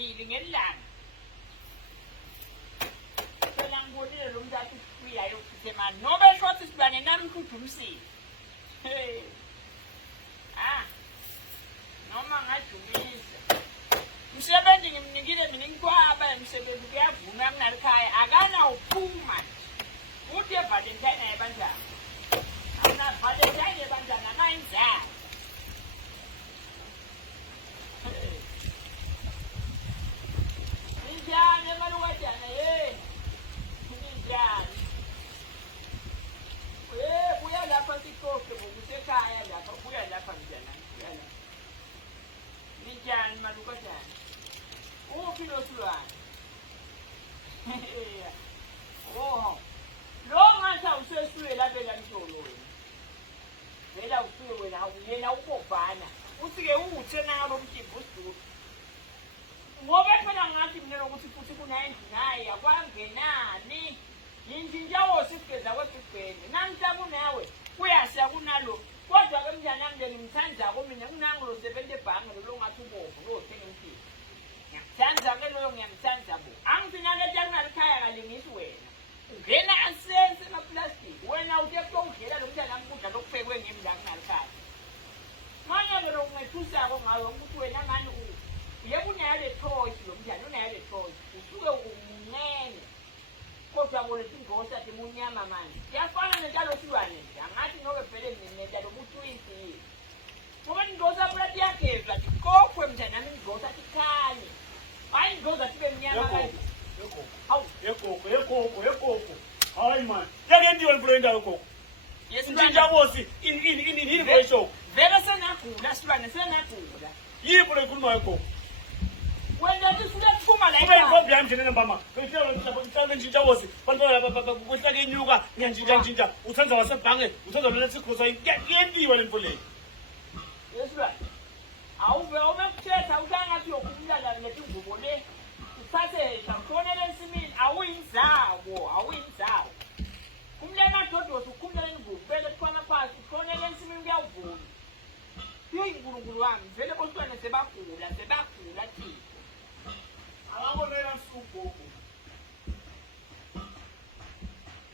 kabili ngelanga phela ngibonile lo muntu athi uyayo ukuthe manje nobe shothi sibane nami kuthumsile noma ngadumisa umsebenzi ngimnikile mina inkwaba emsebenzi kuyavuma kunalikhaya akana uphuma uthi evalentine yabanjani ana valentine yabanjani anayenzani njani emalukajana njani buya lapha sikoke ngokusekhaya lapha buya lapha njani buya lapha njani malukajana uphi lo Slwane lo ngathi awusesuye labela mtolo wena vela usuye wena yena ubobhana uthi-ke uwuthena ngalo mtimba usiduru ngoba phela ngathi mina nokuthi futhi kunayendlu naye akwangenani yinjinjawo sigeza kwebhibhene namhlanje unawe kuyasiya kunalo kodwa-ke mnjani ami ngimthandako mina kunangilo sebenza ebhange lolo ngathi ubomvu lothenga impilo ngiyamthanda-ke loyo ngiyamthanda bo angifinake kunalikhaya kalingisi wena ungena asense emaplastiki wena uthe kutowudlela lo mntana amkudla lokuphekwe ngimi la kunalikhaya manje lo kungethusako ngayo ukuthi wena ngani yebo unayo le thoshi lo mntana unayo le thoshi usuke umnene kodwa ngolethi ingosi athi munyama manje kuyafana nentalo Slwane nje angathi ngobe vele nentalo ukuthi uyinsiye ngoba ingosi apulati yagezwa athi kokwe mntana nami ingosi athi khanye hayi ingosi athi bemnyama kanje Gogo. Hayi man. Yake ndiyo mfule indawo gogo. Njinjawosi in voice show. Vele senagula Slwane senagula. Yipo le khuluma gogo. Wena ufuna ukuphuma la ekhaya. Ngiyabona yami njena mbama. Ngicela ngicela njinjawosi. Bantwana kuhla kenyuka ngiyanjinja. Uthenza wasebhange, uthenza lona sikhoza yendiwe le mfule. Slwane. Awuve omekuthetha ukangathi yokumlala ngetingubo le. Uthathe ngikhonele ensimini awuyinzawo. Kumlena madodosi ukhumlela ingubo vele kukhona phasi ukhonele ensimini kuyavuma. Yoyinkulunkulu wami vele boSlwane sebagula thina. Awabonela msuku gogo.